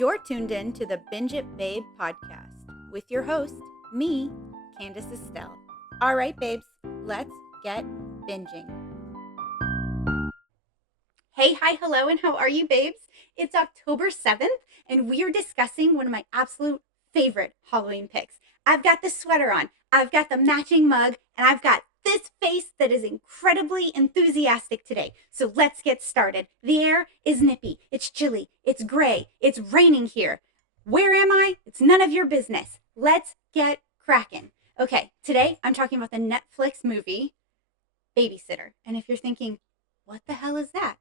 You're tuned in to the Binge It Babe podcast with your host, me, Candace Estelle. All right, babes, let's get binging. Hey, hi, hello, and how are you, babes? It's October 7th, and we are discussing one of my absolute favorite Halloween picks. I've got the sweater on, I've got the matching mug, and I've got this face that is incredibly enthusiastic today. So let's get started. The air is nippy, it's chilly, it's gray, it's raining here. Where am I? It's none of your business. Let's get cracking. Okay, today I'm talking about the Netflix movie Babysitter. And if you're thinking, what the hell is that?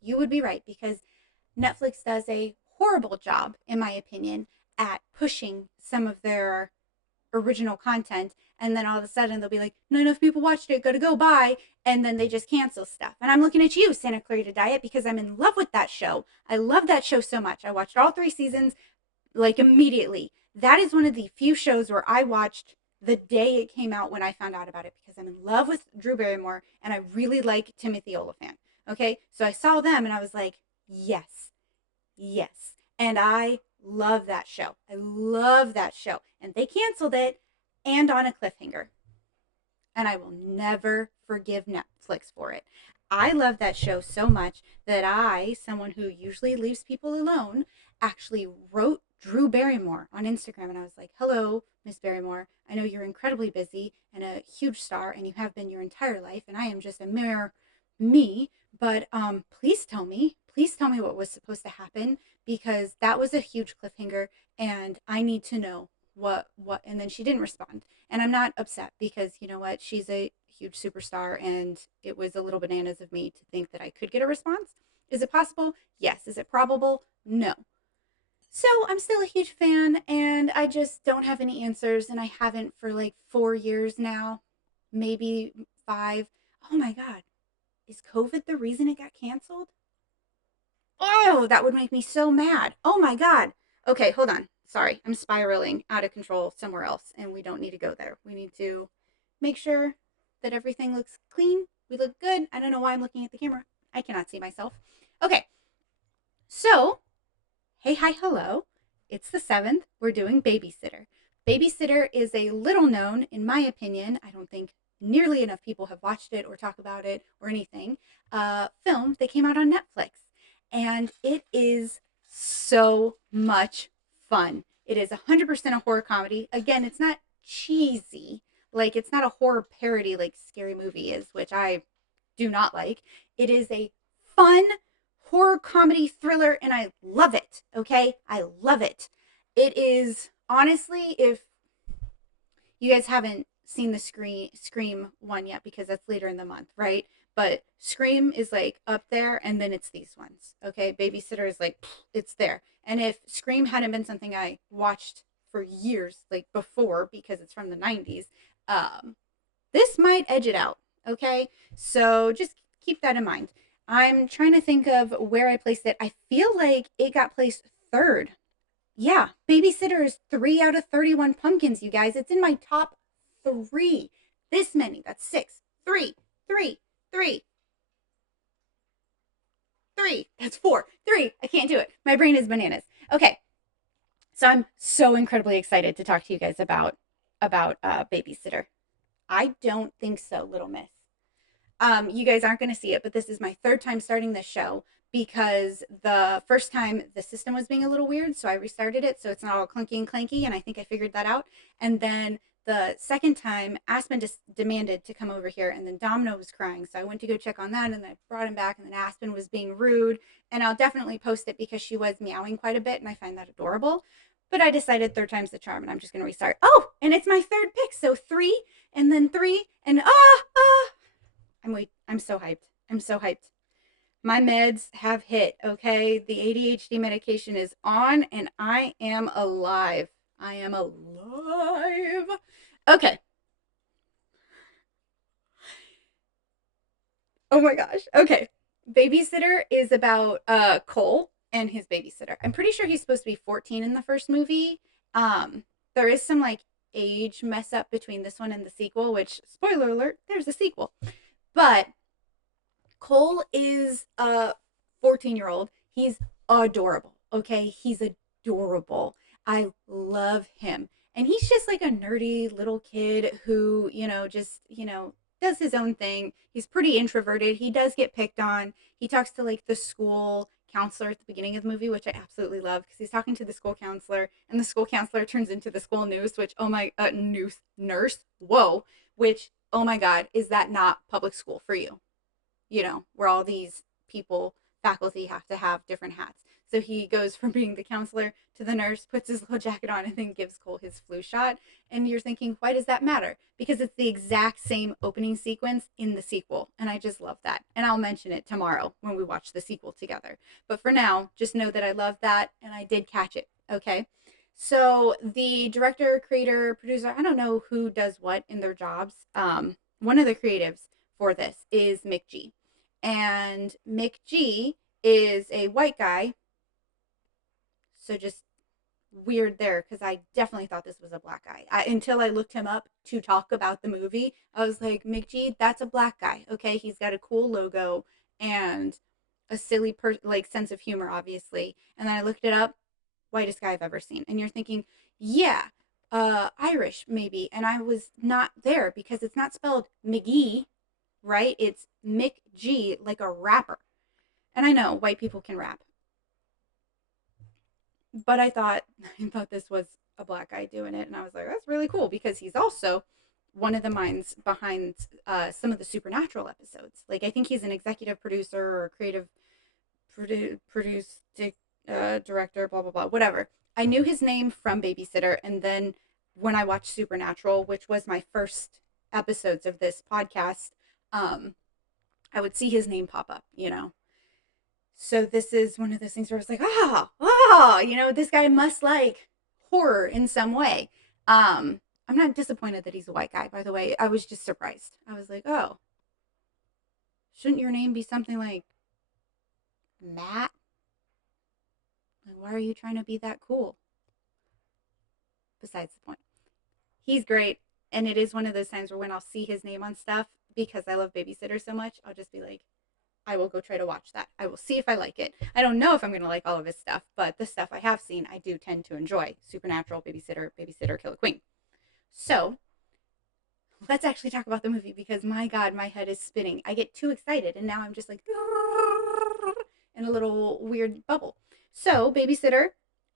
You would be right, because Netflix does a horrible job, in my opinion, at pushing some of their original content, and then all of a sudden they'll be like, not enough people watched it, gotta go, bye, and then they just cancel stuff. And I'm looking at you, Santa Clarita Diet, because I'm in love with that show. I love that show so much. I watched all 3 seasons like immediately. That is one of the few shows where I watched the day it came out when I found out about it, because I'm in love with Drew Barrymore and I really like Timothy Olyphant. Okay, so I saw them and I was like, yes, yes. And I love that show. I love that show. And they canceled it, and on a cliffhanger. And I will never forgive Netflix for it. I love that show so much that I, someone who usually leaves people alone, actually wrote Drew Barrymore on Instagram. And I was like, hello, Miss Barrymore. I know you're incredibly busy and a huge star, and you have been your entire life. And I am just a mere me. But please tell me what was supposed to happen, because that was a huge cliffhanger and I need to know what. And then she didn't respond. And I'm not upset, because you know what? She's a huge superstar, and it was a little bananas of me to think that I could get a response. Is it possible? Yes. Is it probable? No. So I'm still a huge fan, and I just don't have any answers, and I haven't for like 4 years now, maybe 5. Oh my God. Is COVID the reason it got canceled? Oh, that would make me so mad. Oh my God. Okay, hold on. Sorry, I'm spiraling out of control somewhere else, and we don't need to go there. We need to make sure that everything looks clean. We look good. I don't know why I'm looking at the camera. I cannot see myself. Okay, so, hey, hi, hello. It's the 7th. We're doing Babysitter. Babysitter is a little known, in my opinion, I don't think nearly enough people have watched it or talk about it or anything, film that came out on Netflix. And it is so much fun. It is 100% a horror comedy. Again, it's not cheesy. Like, it's not a horror parody like Scary Movie is, which I do not like. It is a fun horror comedy thriller, and I love it. Okay? I love it. It is, honestly, if you guys haven't seen the Scream one yet, because that's later in the month, right? But Scream is like up there, and then it's these ones. Okay, Babysitter is like, it's there. And if Scream hadn't been something I watched for years, like before, because it's from the 90s, this might edge it out. Okay, so just keep that in mind. I'm trying to think of where I placed it. I feel like it got placed 3rd. Yeah, Babysitter is 3 out of 31 pumpkins, you guys. It's in my top 3. This many. That's 6. 3. 3. 3. 3. That's 4. 3. I can't do it. My brain is bananas. Okay. So I'm so incredibly excited to talk to you guys about Babysitter. I don't think so, little miss. You guys aren't going to see it, but this is my 3rd time starting this show, because the first time the system was being a little weird, so I restarted it so it's not all clunky and clanky, and I think I figured that out. And then the second time, Aspen just demanded to come over here, and then Domino was crying, so I went to go check on that, and I brought him back, and then Aspen was being rude, and I'll definitely post it because she was meowing quite a bit, and I find that adorable. But I decided 3rd time's the charm, and I'm just going to restart. Oh, and it's my 3rd pick, so 3, and then 3, and I'm so hyped. I'm so hyped. My meds have hit, okay? The ADHD medication is on, and I am alive. I am alive. Okay. Oh my gosh. Okay. Babysitter is about Cole and his babysitter. I'm pretty sure he's supposed to be 14 in the first movie. There is some like age mess up between this one and the sequel, which, spoiler alert, there's a sequel. But Cole is a 14-year-old. He's adorable. Okay. He's adorable. I love him. And he's just like a nerdy little kid who, just, does his own thing. He's pretty introverted. He does get picked on. He talks to like the school counselor at the beginning of the movie, which I absolutely love because he's talking to the school counselor, and the school counselor turns into the school nurse, which, oh my, nurse, whoa, which, oh my God, is that not public school for you? Where all these people, faculty, have to have different hats. So he goes from being the counselor to the nurse, puts his little jacket on, and then gives Cole his flu shot. And you're thinking, why does that matter? Because it's the exact same opening sequence in the sequel. And I just love that. And I'll mention it tomorrow when we watch the sequel together. But for now, just know that I love that and I did catch it. Okay. So the director, creator, producer, I don't know who does what in their jobs. One of the creatives for this is Mick G. And Mick G is a white guy. So just weird there because I definitely thought this was a black guy. Until I looked him up to talk about the movie, I was like, Mick G, that's a black guy. Okay, he's got a cool logo and a silly like sense of humor, obviously. And then I looked it up, whitest guy I've ever seen. And you're thinking, yeah, Irish maybe. And I was not there because it's not spelled McGee, right? It's Mick G, like a rapper. And I know white people can rap, but I thought this was a black guy doing it, and I was like, that's really cool because he's also one of the minds behind some of the Supernatural episodes. Like I think he's an executive producer or creative director, blah blah blah, whatever. I knew his name from Babysitter, and then when I watched Supernatural, which was my first episodes of this podcast, um, I would see his name pop up. So this is one of those things where I was like, this guy must like horror in some way. I'm not disappointed that he's a white guy, by the way. I was just surprised. I was like, oh, shouldn't your name be something like Matt? Like, why are you trying to be that cool? Besides the point. He's great. And it is one of those times where when I'll see his name on stuff, because I love Babysitter so much, I'll just be like, I will go try to watch that. I will see if I like it. I don't know if I'm going to like all of his stuff, but the stuff I have seen, I do tend to enjoy. Supernatural, Babysitter, Killer Queen. So let's actually talk about the movie because my God, my head is spinning. I get too excited and now I'm just like in a little weird bubble. So Babysitter,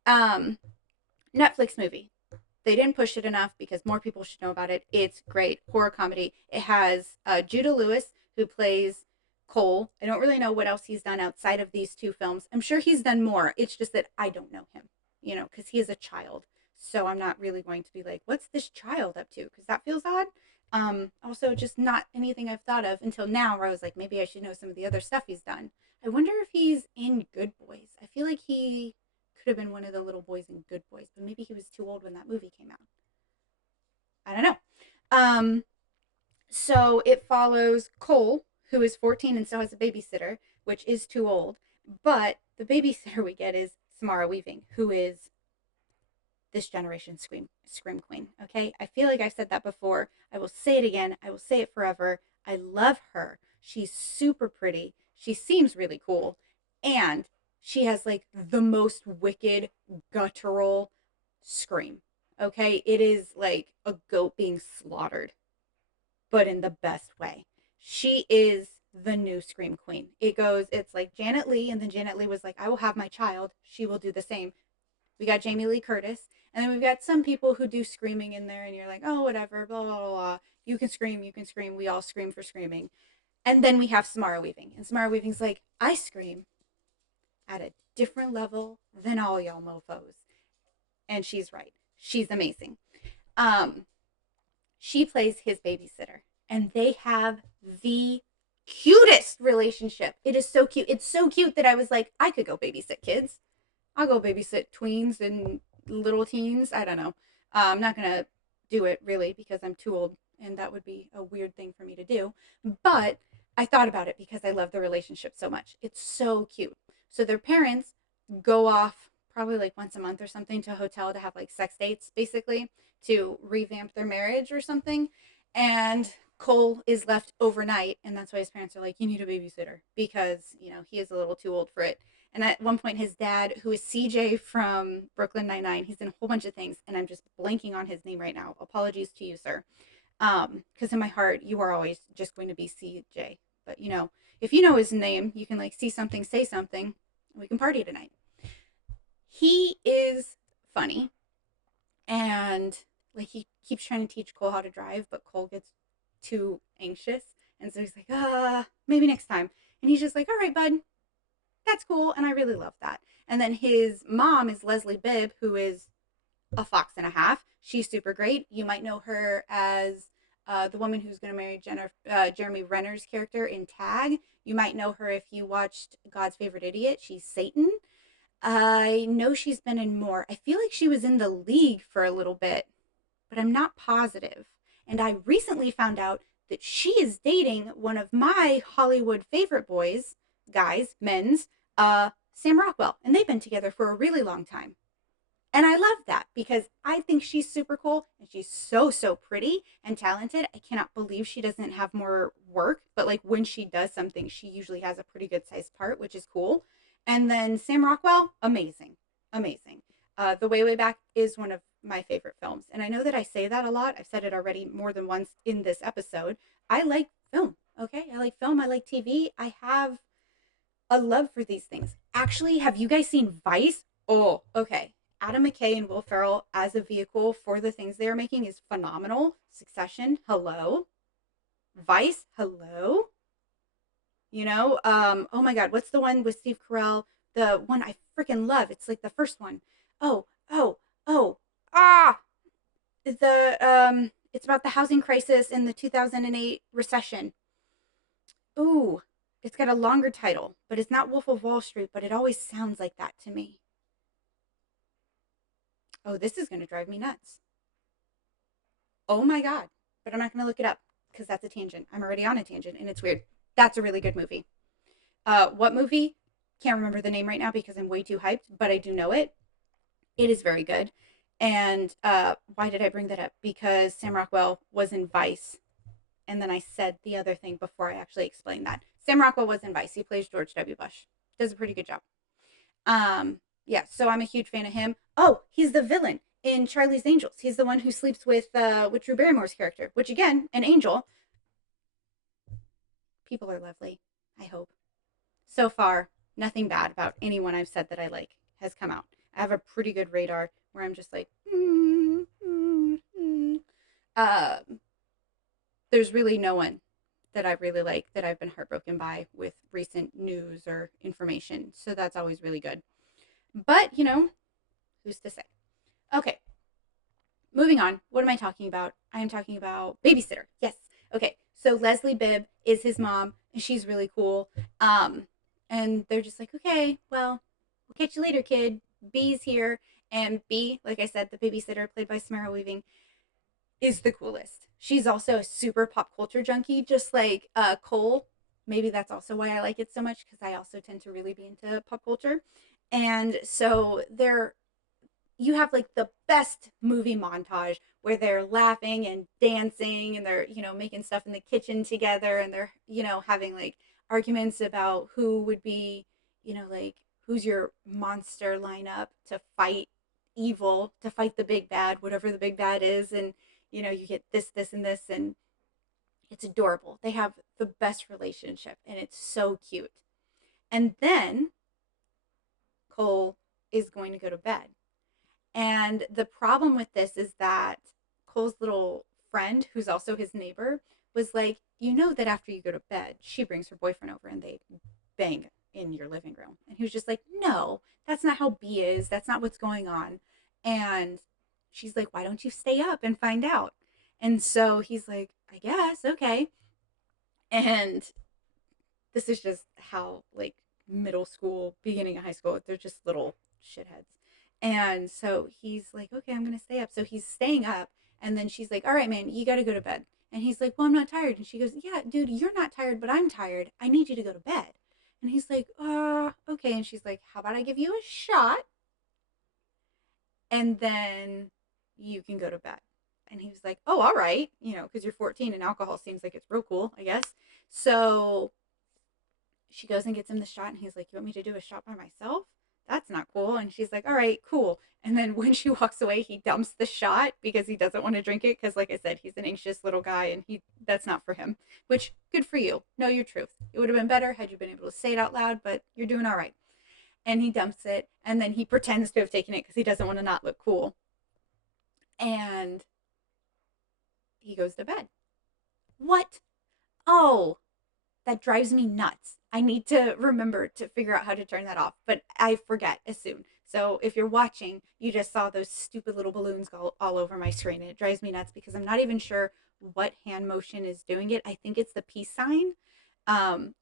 Netflix movie. They didn't push it enough because more people should know about it. It's great. Horror comedy. It has Judah Lewis, who plays Cole. I don't really know what else he's done outside of these two films. I'm sure he's done more. It's just that I don't know him, because he is a child. So I'm not really going to be like, what's this child up to? Because that feels odd. Also, just not anything I've thought of until now where I was like, maybe I should know some of the other stuff he's done. I wonder if he's in Good Boys. I feel like he could have been one of the little boys in Good Boys, but maybe he was too old when that movie came out. I don't know. So it follows Cole, who is 14 and still has a babysitter, which is too old. But the babysitter we get is Samara Weaving, who is this generation's scream queen. Okay, I feel like I've said that before. I will say it again. I will say it forever. I love her. She's super pretty. She seems really cool, and she has like the most wicked guttural scream. Okay, it is like a goat being slaughtered, but in the best way. She is the new Scream Queen. It's like Janet Leigh, and then Janet Leigh was like, I will have my child. She will do the same. We got Jamie Lee Curtis, and then we've got some people who do screaming in there, and you're like, oh, whatever, blah, blah, blah. You can scream, you can scream. We all scream for screaming. And then we have Samara Weaving, and Samara Weaving's like, I scream at a different level than all y'all mofos. And she's right. She's amazing. Um, she plays his babysitter, and they have the cutest relationship. It is so cute. It's so cute that I was like, I could go babysit kids. I'll go babysit tweens and little teens. I don't know. I'm not going to do it really because I'm too old and that would be a weird thing for me to do. But I thought about it because I love the relationship so much. It's so cute. So their parents go off probably like once a month or something to a hotel to have like sex dates, basically, to revamp their marriage or something. And Cole is left overnight, and that's why his parents are like, you need a babysitter because, he is a little too old for it. And at one point, his dad, who is CJ from Brooklyn Nine-Nine, he's in a whole bunch of things, and I'm just blanking on his name right now. Apologies to you, sir. Because in my heart, you are always just going to be CJ. But, if you know his name, you can, like, see something, say something, and we can party tonight. He is funny, and, like, he keeps trying to teach Cole how to drive, but Cole gets too anxious. And so he's like, maybe next time. And he's just like, all right, bud, that's cool. And I really love that. And then his mom is Leslie Bibb, who is a fox and a half. She's super great. You might know her as the woman who's going to marry Jeremy Renner's character in Tag. You might know her if you watched God's Favorite Idiot. She's Satan. I know she's been in more. I feel like she was in The League for a little bit, but I'm not positive. And I recently found out that she is dating one of my Hollywood favorite boys, guys, men's, Sam Rockwell. And they've been together for a really long time. And I love that because I think she's super cool and she's so, so pretty and talented. I cannot believe she doesn't have more work, but like when she does something, she usually has a pretty good sized part, which is cool. And then Sam Rockwell, amazing, amazing. The Way Back is one of my favorite films. And I know that I say that a lot. I've said it already more than once in this episode. I like film, okay? I like film. I like TV. I have a love for these things. Actually, have you guys seen Vice? Oh, okay. Adam McKay and Will Ferrell as a vehicle for the things they are making is phenomenal. Succession, hello. Vice, hello. Oh my God, what's the one with Steve Carell? The one I freaking love. It's like the first one. Oh, oh, oh, ah! It's about the housing crisis in the 2008 recession. Ooh, it's got a longer title, but it's not Wolf of Wall Street, but it always sounds like that to me. Oh, this is going to drive me nuts. Oh my God. But I'm not going to look it up because that's a tangent. I'm already on a tangent and it's weird. That's a really good movie. What movie? Can't remember the name right now because I'm way too hyped, but I do know it. It is very good. And why did I bring that up? Because Sam Rockwell was in Vice. And then I said the other thing before I actually explained that. Sam Rockwell was in Vice. He plays George W. Bush. Does a pretty good job. Yeah, so I'm a huge fan of him. Oh, he's the villain in Charlie's Angels. He's the one who sleeps with Drew Barrymore's character, which again, an angel. People are lovely, I hope. So far, nothing bad about anyone I've said that I like has come out. I have a pretty good radar where I'm just like, there's really no one that I really like that I've been heartbroken by with recent news or information. So that's always really good. But, who's to say? Okay, moving on. What am I talking about? I am talking about Babysitter. Yes. Okay, so Leslie Bibb is his mom, and she's really cool. And they're just like, okay, well, we'll catch you later, kid. B's here. And B, like I said, the babysitter played by Samara Weaving, is the coolest. She's also a super pop culture junkie, just like Cole. Maybe that's also why I like it so much because I also tend to really be into pop culture. And so you have like the best movie montage where they're laughing and dancing and they're, making stuff in the kitchen together and they're, having like arguments about who would be, like who's your monster lineup to fight evil, to fight the big bad, whatever the big bad is. And, you get this, and this, and it's adorable. They have the best relationship and it's so cute. And then Cole is going to go to bed. And the problem with this is that Cole's little friend, who's also his neighbor, was like, that after you go to bed, she brings her boyfriend over and they bang in your living room. And he was just like, no, that's not how B is. That's not what's going on. And she's like, why don't you stay up and find out? And so he's like, I guess, okay. And this is just how, like, middle school, beginning of high school, they're just little shitheads. And so he's like, okay, I'm going to stay up. So he's staying up. And then she's like, all right, man, you got to go to bed. And he's like, well, I'm not tired. And she goes, yeah, dude, you're not tired, but I'm tired. I need you to go to bed. And he's like, okay. And she's like, how about I give you a shot? And then you can go to bed. And he was like, oh, all right, because you're 14 and alcohol seems like it's real cool, I guess. So she goes and gets him the shot, and he's like, you want me to do a shot by myself? That's not cool. And she's like, all right, cool. And then when she walks away, he dumps the shot because he doesn't want to drink it. Because, like I said, he's an anxious little guy, and that's not for him. Which, good for you. Know your truth. It would have been better had you been able to say it out loud, but you're doing all right. And he dumps it, and then he pretends to have taken it because he doesn't want to not look cool. And he goes to bed. What? Oh, that drives me nuts. I need to remember to figure out how to turn that off, but I forget as soon. So if you're watching, you just saw those stupid little balloons all over my screen, and it drives me nuts because I'm not even sure what hand motion is doing it. I think it's the peace sign.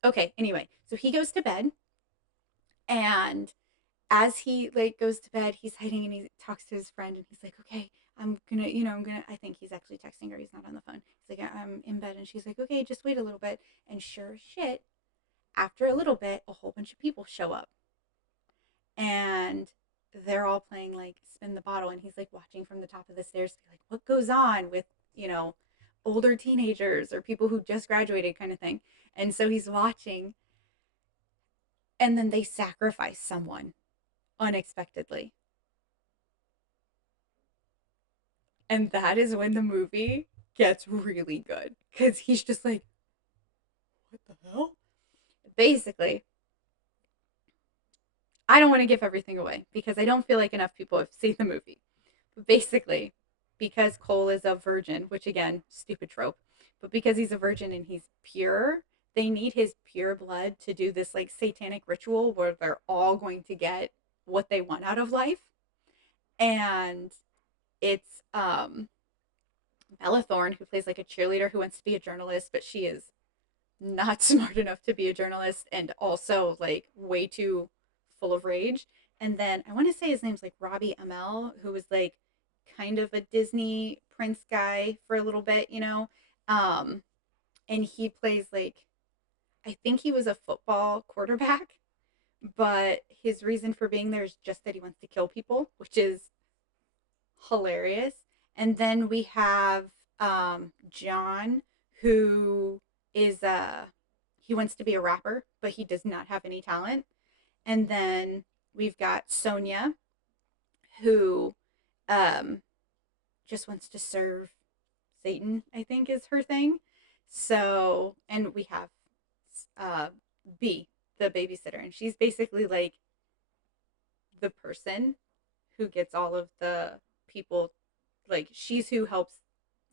Okay, anyway, so he goes to bed, and as he like goes to bed, he's hiding and he talks to his friend, and he's like, okay, I think he's actually texting her. He's not on the phone. He's like, I'm in bed. And she's like, okay, just wait a little bit. And sure as shit, after a little bit, a whole bunch of people show up, and they're all playing like spin the bottle. And he's like watching from the top of the stairs, like, what goes on with, older teenagers or people who just graduated kind of thing. And so he's watching, and then they sacrifice someone unexpectedly. And that is when the movie gets really good because he's just like, what the hell? Basically, I don't want to give everything away because I don't feel like enough people have seen the movie. But basically, because Cole is a virgin, which again, stupid trope, but because he's a virgin and he's pure, they need his pure blood to do this like satanic ritual where they're all going to get what they want out of life. And it's Bella Thorne, who plays like a cheerleader who wants to be a journalist, but she is not smart enough to be a journalist and also like way too full of rage. And then I want to say his name's like Robbie Amell, who was like kind of a Disney prince guy for a little bit. Um, and he plays like, I think he was a football quarterback, but his reason for being there is just that he wants to kill people, which is hilarious. And then we have John, who is he wants to be a rapper, but he does not have any talent. And then we've got Sonia, who um, just wants to serve Satan, I think is her thing. So, and we have uh, B, the babysitter, and she's basically like the person who gets all of the people, like she's who helps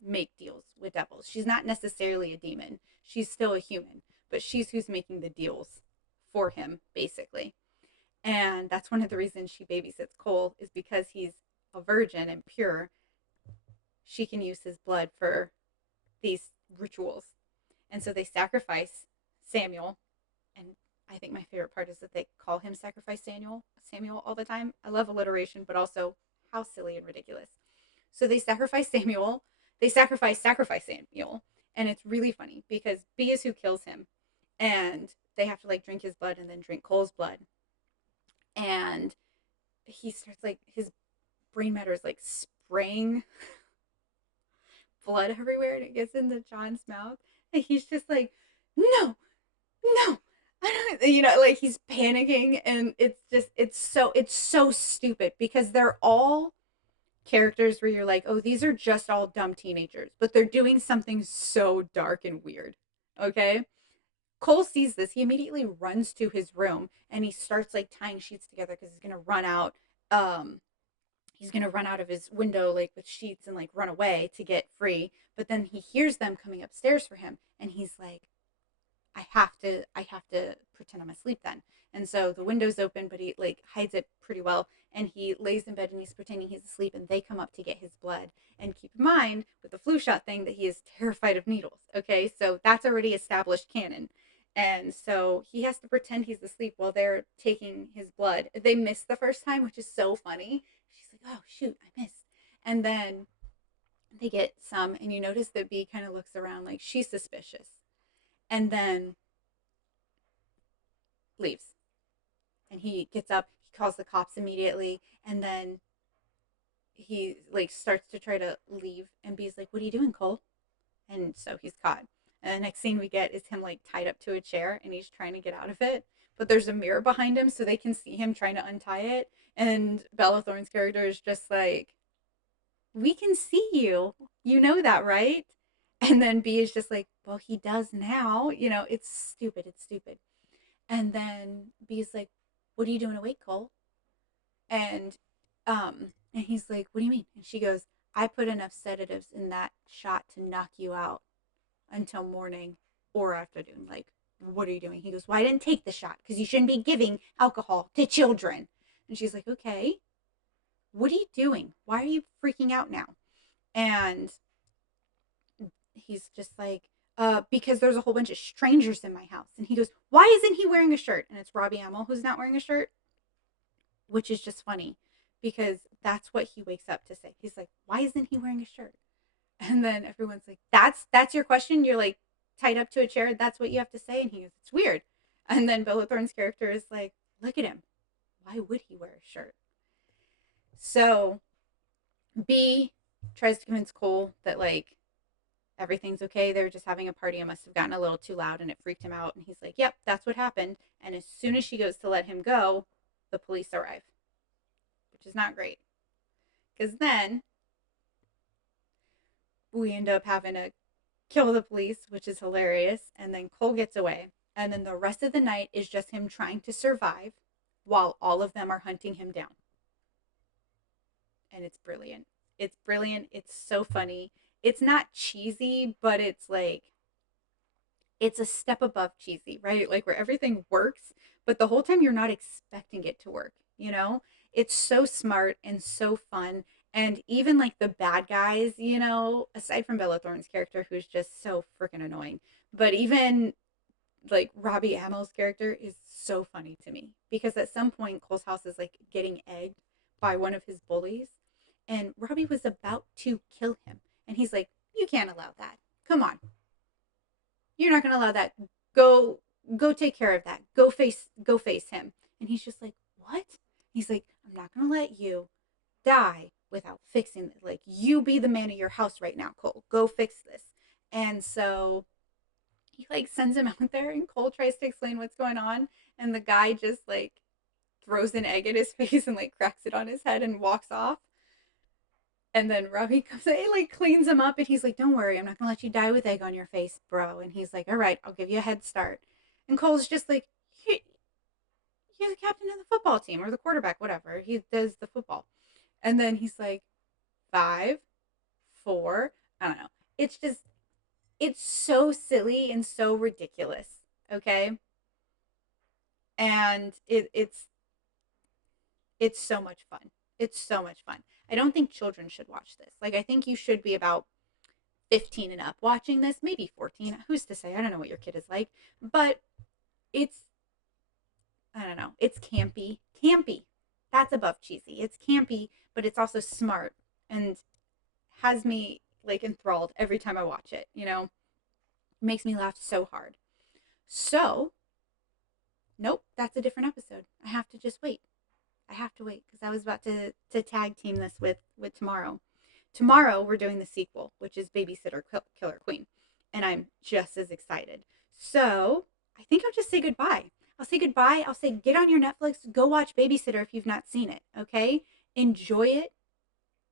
make deals with devils. She's not necessarily a demon. She's still a human, but she's who's making the deals for him basically. And that's one of the reasons she babysits Cole is because he's a virgin and pure. She can use his blood for these rituals. And so they sacrifice Samuel, and I think my favorite part is that they call him Sacrifice Samuel all the time. I love alliteration, but also how silly and ridiculous. So they sacrifice Samuel. They sacrifice Samuel, and it's really funny because B is who kills him, and they have to like drink his blood and then drink Cole's blood, and he starts like his brain matter is like spraying blood everywhere, and it gets into John's mouth, and he's just like, no, no, I don't, like he's panicking, and it's so stupid because they're all characters where you're like, oh, these are just all dumb teenagers, but they're doing something so dark and weird. Okay. Cole sees this. He immediately runs to his room and he starts like tying sheets together because he's gonna run out. He's gonna run out of his window like with sheets and like run away to get free. But then he hears them coming upstairs for him, and he's like, I have to pretend I'm asleep then. And so the window's open, but he like hides it pretty well. And he lays in bed and he's pretending he's asleep, and they come up to get his blood. And keep in mind with the flu shot thing that he is terrified of needles. Okay, so that's already established canon. And so he has to pretend he's asleep while they're taking his blood. They missed the first time, which is so funny. She's like, oh shoot, I missed. And then they get some, and you notice that B kind of looks around like she's suspicious. And then leaves. And he gets up, he calls the cops immediately, and then he like starts to try to leave, and B's like, "What are you doing, Cole?" And so he's caught. And the next scene we get is him like tied up to a chair, and he's trying to get out of it. But there's a mirror behind him so they can see him trying to untie it. And Bella Thorne's character is just like, "We can see you. You know that, right?" And then B is just like, "Well, he does now." It's stupid. It's stupid. And then B's like, "What are you doing awake, Cole?" And he's like, "What do you mean?" And she goes, "I put enough sedatives in that shot to knock you out until morning or afternoon. Like, what are you doing?" He goes, "Well, I didn't take the shot because you shouldn't be giving alcohol to children." And she's like, "Okay, what are you doing? Why are you freaking out now?" And he's just like, "Because there's a whole bunch of strangers in my house." And he goes, "Why isn't he wearing a shirt?" And it's Robbie Amell who's not wearing a shirt, which is just funny because that's what he wakes up to say. He's like, "Why isn't he wearing a shirt?" And then everyone's like, "That's your question? You're like tied up to a chair. That's what you have to say?" And he goes, "It's weird." And then Bella Thorne's character is like, "Look at him. Why would he wear a shirt?" So B tries to convince Cole that like everything's okay. They were just having a party. It must have gotten a little too loud and it freaked him out. And he's like, "Yep, that's what happened." And as soon as she goes to let him go, the police arrive, which is not great. Because then we end up having to kill the police, which is hilarious. And then Cole gets away. And then the rest of the night is just him trying to survive while all of them are hunting him down. And it's brilliant. It's brilliant. It's so funny. It's not cheesy, but it's like, it's a step above cheesy, right? Like where everything works, but the whole time you're not expecting it to work, you know? It's so smart and so fun. And even like the bad guys, aside from Bella Thorne's character, who's just so freaking annoying, but even like Robbie Amell's character is so funny to me because at some point Cole's house is like getting egged by one of his bullies, and Robbie was about to kill him. And he's like, "You can't allow that. Come on. You're not going to allow that. Go take care of that. Go face him." And he's just like, "What?" He's like, "I'm not going to let you die without fixing it. Like, you be the man of your house right now, Cole. Go fix this." And so he like sends him out there, and Cole tries to explain what's going on, and the guy just like throws an egg at his face and like cracks it on his head and walks off. And then Robbie comes in, like cleans him up, and he's like, "Don't worry, I'm not gonna let you die with egg on your face, bro." And he's like, "All right, I'll give you a head start." And Cole's just like, "You're the captain of the football team or the quarterback, whatever. He does the football." And then he's like, "5, 4." I don't know. It's just, it's so silly and so ridiculous. Okay. And it's so much fun. It's so much fun. I don't think children should watch this. Like, I think you should be about 15 and up watching this, maybe 14. Who's to say? I don't know what your kid is like, but it's, I don't know, it's campy. Campy. That's above cheesy. It's campy, but it's also smart and has me like enthralled every time I watch it. It makes me laugh so hard. So, nope, that's a different episode. I have to just wait. I have to wait because I was about to tag team this with tomorrow. Tomorrow we're doing the sequel, which is Babysitter Killer Queen, and I'm just as excited. So I think I'll just say goodbye. I'll say goodbye. I'll say get on your Netflix, go watch Babysitter if you've not seen it. Okay, enjoy it.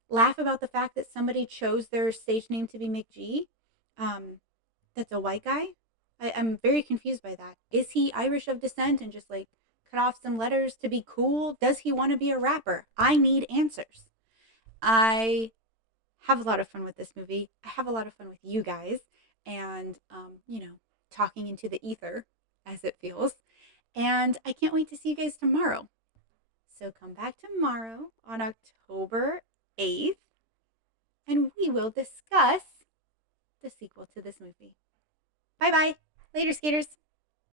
Laugh about the fact that somebody chose their stage name to be McG. That's a white guy. I'm very confused by that. Is he Irish of descent and just like cut off some letters to be cool? Does he want to be a rapper? I need answers. I have a lot of fun with this movie. I have a lot of fun with you guys and, talking into the ether as it feels. And I can't wait to see you guys tomorrow. So come back tomorrow on October 8th and we will discuss the sequel to this movie. Bye bye. Later, skaters.